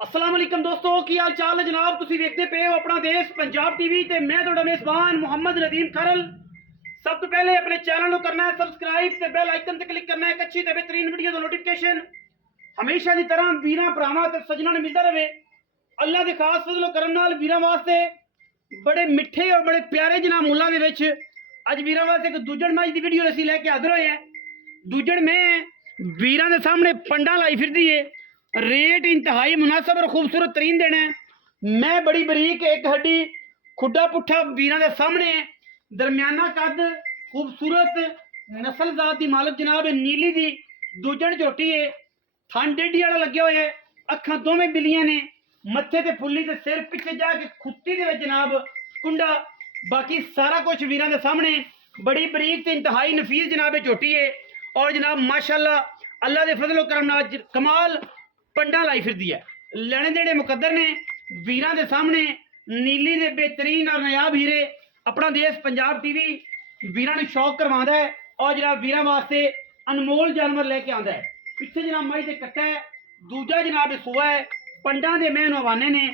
अस्सलाम वालेकुम दोस्तों की हाल चाल है जनाब। तुसी देखते पे हो अपना देश पंजाब टीवी ते मैं तुहाडा मेज़बान मुहम्मद नदीम खरल। सब तो पहले अपने चैनल को करना है सब्सक्राइब ते बेल आइकन ते क्लिक करना है एक अच्छी ते बेहतरीन वीडियो दा नोटिफिकेशन हमेशा की तरह वीरां भरावां ते सज्जनां नूं मिलदा रहे। अल्लाह दे खास फजलो करम नाल वीरां वास्ते बड़े मिठे और बड़े प्यारे जनाब मुल्लां दे विच अज वीरां वास्ते एक दूजड़ मज दी वीडियो असीं लैके हाज़र होए हैं। दूजड़ में वीरां दे सामने पंडा लाई फिरदी है। रेट इंतहाई मुनासिब और खूबसूरत तरीन देना है। मैं बड़ी बरीक एक हड्डी खुडा पुट्ठा वीरां दे सामने दरमियाना कद खूबसूरत नस्ल जात की मालक जनाब नीली दी दूजड़ झोटी है। थन डेढ़ी वाला लगे हुए है। अखां दोवें बिलियां ने मत्थे ते फुल्ली ते सिर पिछे जाके खुत्ती दे विच जनाब कुंडा। बाकी सारा कुछ वीरां दे सामने बड़ी बरीक ते इंतहाई नफीस जनाब झोटी है। और जनाब माशाअल्लाह अल्लाह दे फजलो करम नाल कमाल पंडा लाई फिरदी है। लेने देने मुकद्दर ने वीरां दे सामने नीली दे बेहतरीन और नायाब हीरे अपना देश पंजाब टीवी वीरां नूं शौक करवांदा है। और जनाब वीरां वास्ते अनमोल जानवर लेके आंदा है। पिछे जनाब मई ते कट्टा है, दूजा जनाब सूआ है। पंडा दे मैं हवाने ने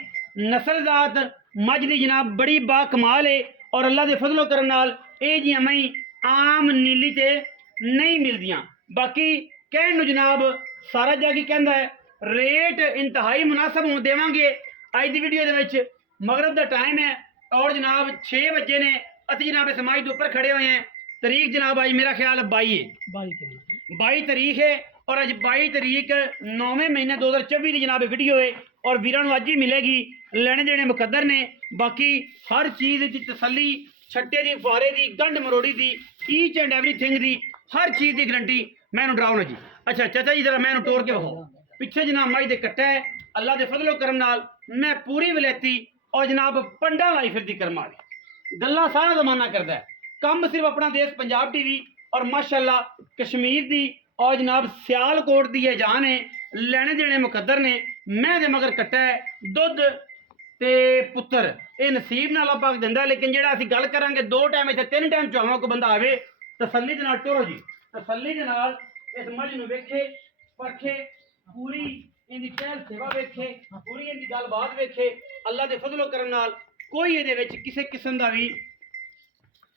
नस्लजात मज दी जनाब बड़ी बा कमाल है। और अल्लाह दे फजलो करम नाल ये जियां मई आम नीली ते नहीं मिलदियां। बाकी कहण नूं जनाब सारा जग ही कहंदा है। रेट इंतहाई मुनासिब देवांगे। अज की वीडियो दे मगरब का टाइम है और जनाब 6 बजे ने असीं जनाब समाज के उपर खड़े हुए हैं। तरीक जनाब अज मेरा ख्याल 22 तारीख है। और अज 22 तारीख 9वें महीने 2024 की जनाब वीडियो है। और वीरां नूं अज ही मिलेगी। लेने देने मुकद्दर ने। बाकी हर चीज़ की तसली छट्टे की फुहारे की गंढ मरोड़ी की ईच एंड एवरीथिंग की हर चीज़ की गारंटी मैं डराओ ना जी। अच्छा चाचा जी जरा मैं टोर के बखाओ। पिछे जनाब मई दे कट्टा है। अल्लाह दे फजलो करम नाल मैं पूरी वलैती और जनाब पंडा लाई फिरदी करम वाली गल्लां सारा जमाना करदा है। कम सिर्फ अपना देश पंजाब टीवी और माशाअल्लाह कश्मीर दी और जनाब सियालकोट दी है जान है। लेने देने मुकद्दर ने मैं दे मगर कट्टा है दुध ते पुत्तर ये नसीब नाल अल्लाह पाक दिंदा है। लेकिन जेड़ा असीं गल करांगे 2 टाइम इत्थे 3 टाइम चाहां को बंदा आवे तसल्ली दे नाल टुरो जी। तसल्ली दे नाल इस मझ नूं वेखे परखे पूरी इनकी टहल सेवा वेखे पूरी इनकी गलबात वेखे। अल्लाह के फजलो करम नाल कोई ये किसी किस्म का भी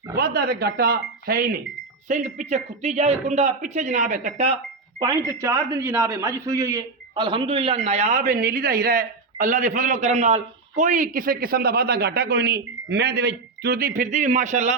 वाधा ते घाटा है ही नहीं। सिंह पिछे खुत्ती जाए कुंडा पिछे जनाब है कट्टा 5 तो 4 दिन जनाब है मझ सूई हुई है। अलहमदुलिल्लाह नायाब है नीली का हीरा है। अल्लाह के फजलो करम नाल कोई किसी किस्म का वाधा घाटा कोई नहीं। मैं दे तुरदी फिरदी भी माशाअल्लाह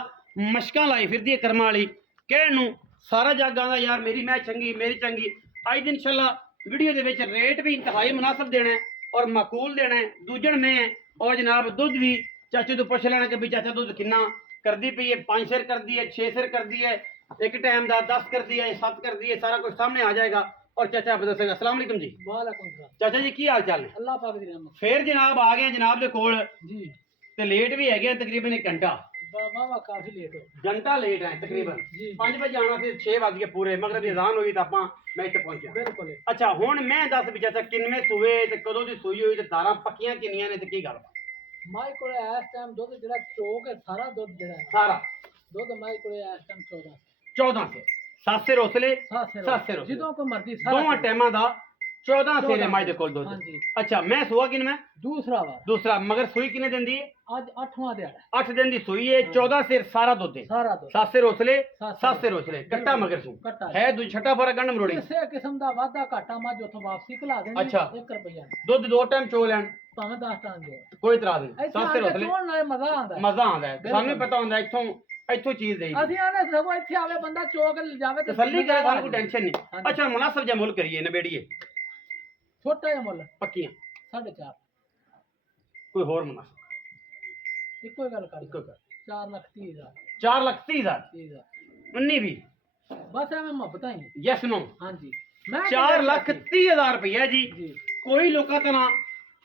मशकां लाई फिरदी है कर्म वाली। कहण नूं सारा जग आंदा यार मेरी मैं चंगी मेरी चंगी। अज दिन इंशाअल्लाह वीडियो के विच रेट भी इंतहाई मुनासिब देना है और माकूल देना है। दूजण में है और जनाब दुध भी चाचे तो पुछ लेना कि भी चाचा दुध किन्ना करती पई है। 5 सिर कर दी है 6 सिर कर दी है एक टाइम का 10 कर दी है 7 कर दी है। सारा कुछ सामने आ जाएगा। और चाचा आप दसेगा। अस्सलाम वालेकुम जी। वालेकुम सलाम। चाचा जी की हाल चाल है? अल्लाह पाक दी रहमत। फिर जनाब आ गए जनाब दे कोल जी ते लेट भी है तकरीबन 1 घंटा बाबा काफी लेट हो घंटा लेट है तकरीबन। 5 बजे आना सी 6 बज गए पूरे मगरब दी अज़ान हुई तो आपां मैं इत्थे पहुंचा। बिल्कुल। अच्छा हुण मैं दस भी चाचा किन्ने सूए ते कदों दी सूई हुई ते धारां पक्कियां किन्नियां ने ते की गल माई को इस टाइम दुध जेड़ा चोक है सारा दुध जेड़ा सारा दुध माई को इस टाइम 14 से 7 सिर उसले 7 सिर जिदों को मर्जी दोवां टाइमां दा 14 सिर है माई दे कोल दुध। अच्छा मैं सुआ किन में दूसरा मगर सूई किन्ने दिन दी आज 8वां दिहाड़ा 8 दिन दी सूई है 14 सिर सारा दुध है सारा दुध 7 सिर उसले 7 सिर उसले कट्टा मगर सू है दू छठा फरा गंढ मरोड़ी किसी किस्म दा वादा घाटा मज उथों वापसी कला देनी। अच्छा 1 रुपया दुध 2 टाइम चो लैन भावें 10 टाइम दे कोई इतराज नहीं। 7 सिर उसले चोण नाले मजा आंदा है सानू पता होंदा इत्थों चीज देई ਅਸੀਂ ਆਨੇ ਸਗੋਂ ਇੱਥੇ ਆਵੇ ਬੰਦਾ ਚੋਕ ਜਾਵੇ ਤੇ तसल्ली करे सानू कोई टेंशन नहीं। अच्छा मुनासिब जा मुल करिए नबेड़िए ਛੋਟਾ ਜਿਹਾ ਮੁੱਲ पक्कियां 4.5 कोई होर मुनासिब ਇੱਕੋ ਹੀ ਗੱਲ ਕਰ इको कर 4,30,000 4,30,000 उन्नी भी बस एवं मुहब्बतां ही। यस नो हाँ जी मैं 4,30,000 रुपया जी। जी कोई लोग तो ना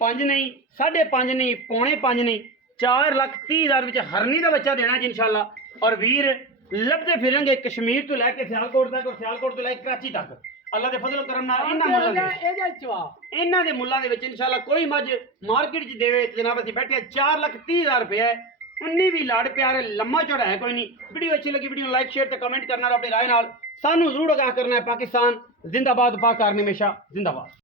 5 नहीं 5.5 नहीं 4.5 नहीं 4,30,000 विच हरनी का बच्चा देना जी इंशाल्लाह। और वीर लभदे फिरेंगे कश्मीर तो लैके सियालकोट तक और सियालकोट तो लैके कराची तक। अल्लाह के फजल करम नाल इन्हां दे मुल्लां दे विच इंशाल्लाह कोई मज मार्केट च देवे जनाब असीं बैठे 4,30,000 रुपया है। उन्नी भी लाड़ प्यार लम्मा चौड़ा है कोई नहीं। वीडियो अच्छी लगी वीडियो लाइक शेयर ते कमेंट करना अपनी राय नाल सानू जरूर आगाह करना है। पाकिस्तान जिंदाबाद पाक आर्मी हमेशा जिंदाबाद।